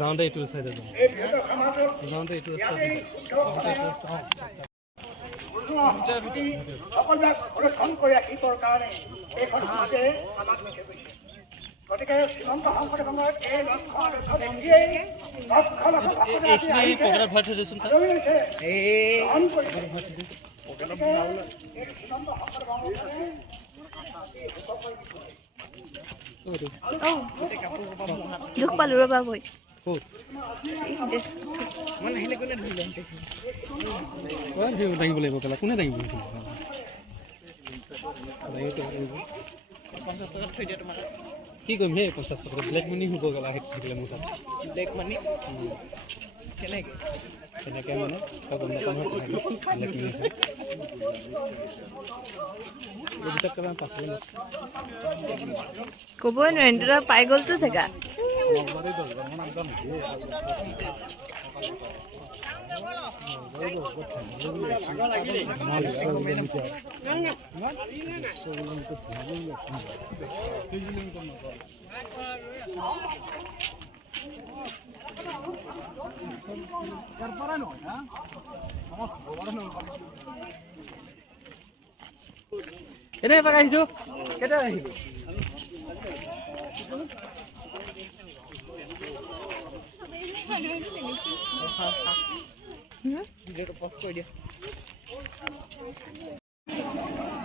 যাওঁতে এইটো চাইডে যাওঁতে এইটো সকলোৱে সংৰক্ষণ কৰি ৰাখিবৰ কাৰণে এইখন সমাজে আমাক গতিকে শ্ৰীমন্ত শংকৰদেৱৰ এই লক্ষ্য আদৰ্শ দেখিয়েই দুখ পালো ৰবা মই দাঙিব লাগিব পেলা কোনে দাঙিব কি কৰিম সেই 50 টকা ব্লেক মানি হ'ব গলা থাকিলে মোৰ তাত ব্লেক মানি কেনেকে কেনেকে মানে গম নাপাওঁ ব্লেক মানি ক'বই নোৱাৰি পাই গ'লতো জেগা এনে এপাক আহিছো কেতিয়া আহিবি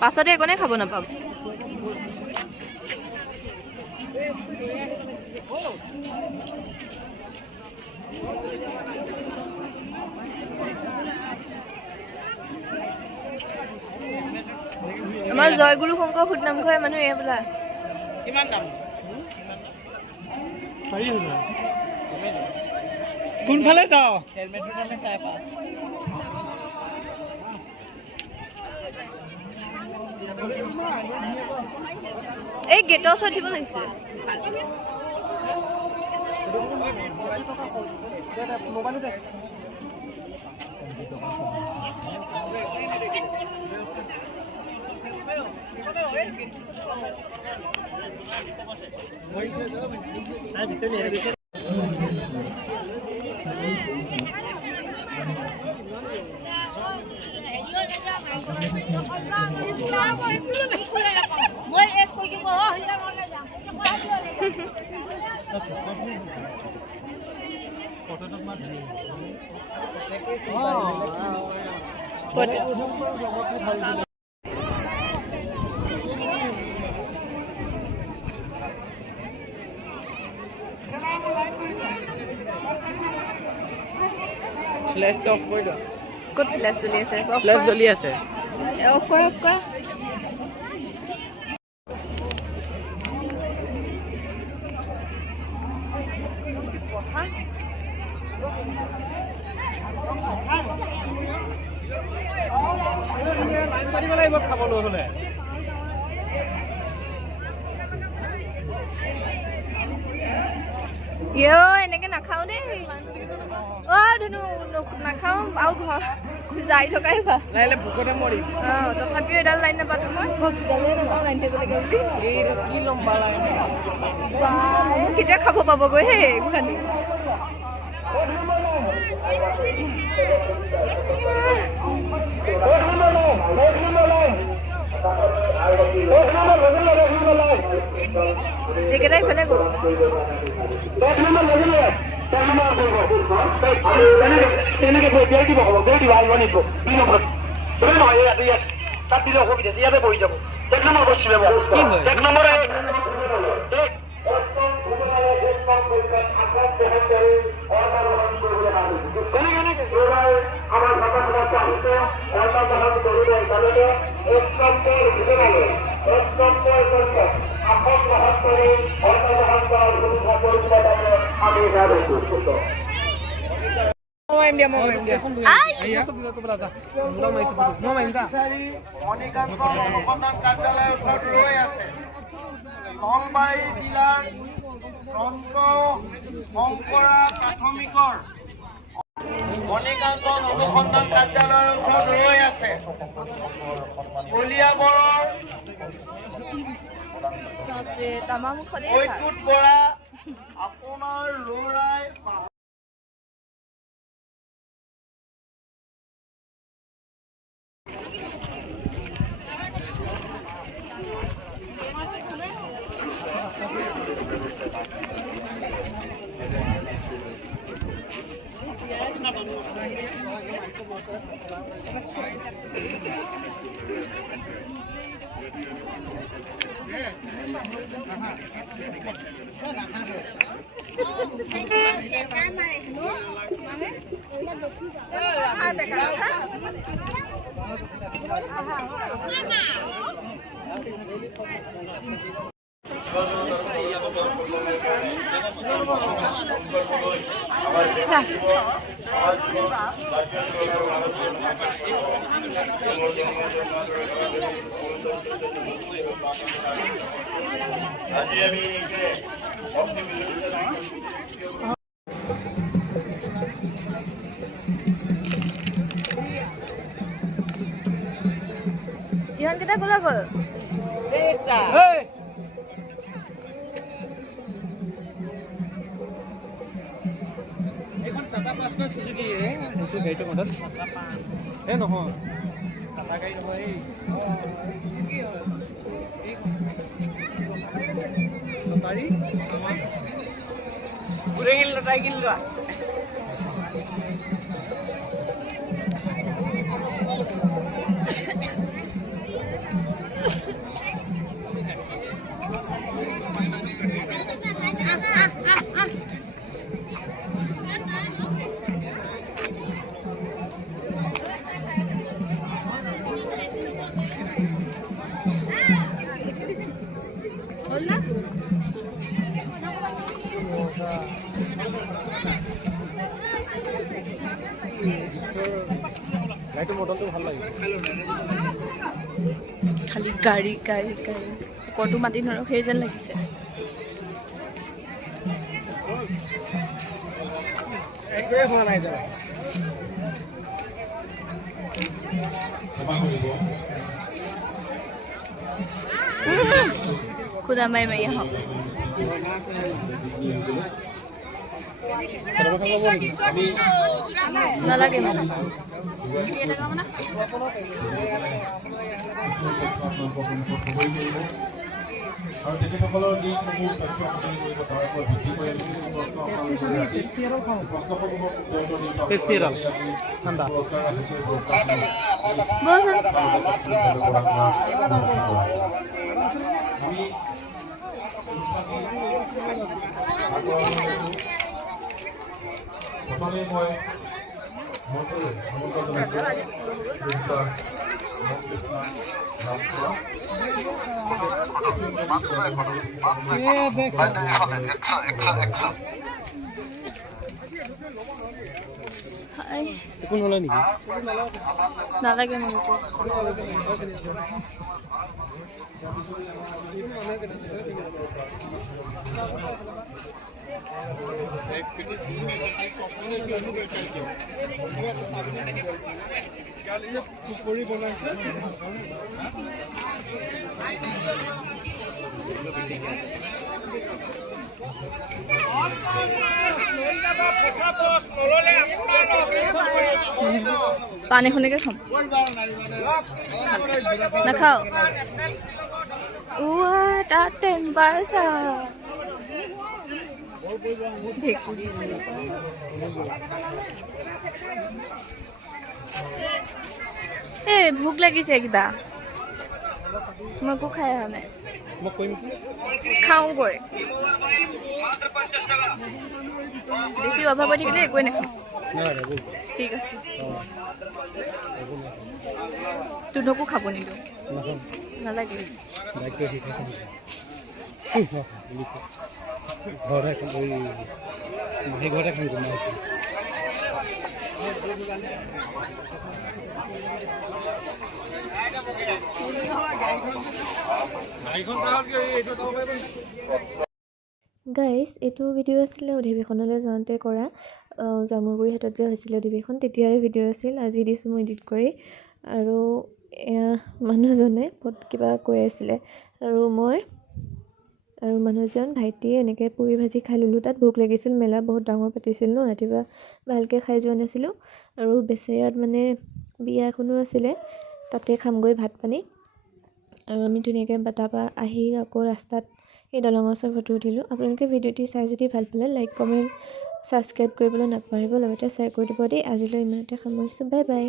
পাছতে একো খাব নাপাম আমাৰ জয়গুৰু শংকৰ ফুট নামঘৰ মানুহ এয়া বোলা কিমান দাম 4000 কোনফালে যাও হেলমেটৰ দামে চাই পা এই গেটৰ ওচৰত দিব লাগিছিল ফ্লেশ অফ কৰি দিওঁ ক'ত ফ্লেছ জ্বলি আছে ফ্লেশ জ্বলি আছে অফ কৰা লাইন পাতিব লাগিব খাবলৈ হ'লে ইয়ো এনেকে নাখাও দেই ধুনু নাখাও আৰু ঘৰ যাই থকাই ভাল লাইলে ভোকতে মৰিম তথাপিও এডাল লাইন নাপাতো মই হস্পিটালে নাযাওঁ লাইন দিব লাগে বুলি কি লম্বা লাইন কেতিয়া খাব পাবগৈ হে গোসানী এইকেইটাই ইফালে গ'ল তাত দিলে অসুবিধা আছে ইয়াতে বহি যাব 1 নম্বৰ বস্তু ব্যৱহাৰ 1 নম্বৰ আমার ভাষা ভাষা আহিছে অর্থাৎ ভাষা করবে তাহলে 1 নম্বর বিধানে 1 নম্বর করতে আপন ভাষা করে অর্থাৎ ভাষা পরিচিত আমি যাবে সুস্থ নলবাৰী জিলাৰ শংকৰা প্ৰাথমিকৰ মণিকাঞ্চন অনুসন্ধান কাৰ্যালয়ৰ ওচৰত ৰৈ আছে কলিয়াবৰৰ তামাম খনে কৈকুট বৰা আপোনাৰ ল'ৰাই আজি আমি ইহঁতকেইটা ক'লৈ গ'ল এইখন টাটা পাঁচশ চুজুকি এইটো গাড়ীটো মডেল এই নহয় টাটা গাড়ী নহয় এই লটাৰী ঘুরে গেল তাই গেল গাড়ীটো মডেলটো ভাল লাগে খালি গাড়ী গাড়ী গাড়ী ক'তো মাতি নৰখেই যেন লাগিছে একোৱে হোৱা নাই দাদা খুদা মাৰি মাৰি আহক নালাগে আৰু তেখেতসকলৰ যিসমূহ তথ্য সঁজুলি কৰিব তাৰ ওপৰত ভিত্তি কৰি প্ৰথমে মই একো নলয় নেকি নালাগে মোক পানী খনিকে খাম নাখাও তাত টেম্পাৰ চা এই ভোক লাগিছে কিবা মই একো খাই অহা নাই মই কৰিম কি খাওঁগৈ বেছি অভাৱ হৈ থাকিলে একোৱে নাখাওঁ ঠিক আছে তোনকো খাব নিদিওঁ নালাগে ঘৰতে এখন সেই ঘৰতে খাম গাইজ এইটো ভিডিঅ' আছিলে অধিৱেশনলৈ যাওঁতে কৰা জামুগুৰি হাটত যে হৈছিলে অধিৱেশন তেতিয়াৰে ভিডিঅ' আছিল। আজি দিছোঁ মই এডিট কৰি। আৰু এয়া মানুহজনে কিবা কৈ আছিলে আৰু মানুহজন ভাইটিয়ে এনেকৈ পুৰি ভাজি খাই ল'লোঁ। তাত ভোক লাগিছিল, মেলা বহুত ডাঙৰ পাতিছিল ন, ৰাতিপুৱা ভালকৈ খাই যোৱা নাছিলোঁ। আৰু বেচেৰাত মানে বিয়া এখনো আছিলে, তাতে খামগৈ ভাত পানী। আৰু আমি ধুনীয়াকৈ তাৰপৰা আহি আকৌ ৰাস্তাত এই দলঙৰ ওচৰত ফটো উঠিলোঁ। আপোনালোকে ভিডিঅ'টি চাই যদি ভাল পালে লাইক কমেণ্ট ছাবস্ক্ৰাইব কৰিবলৈ নাপাহৰিব, লগতে শ্বেয়াৰ কৰি দিব দেই। আজিলৈ ইমানতে সামৰিছোঁ, বাই বাই।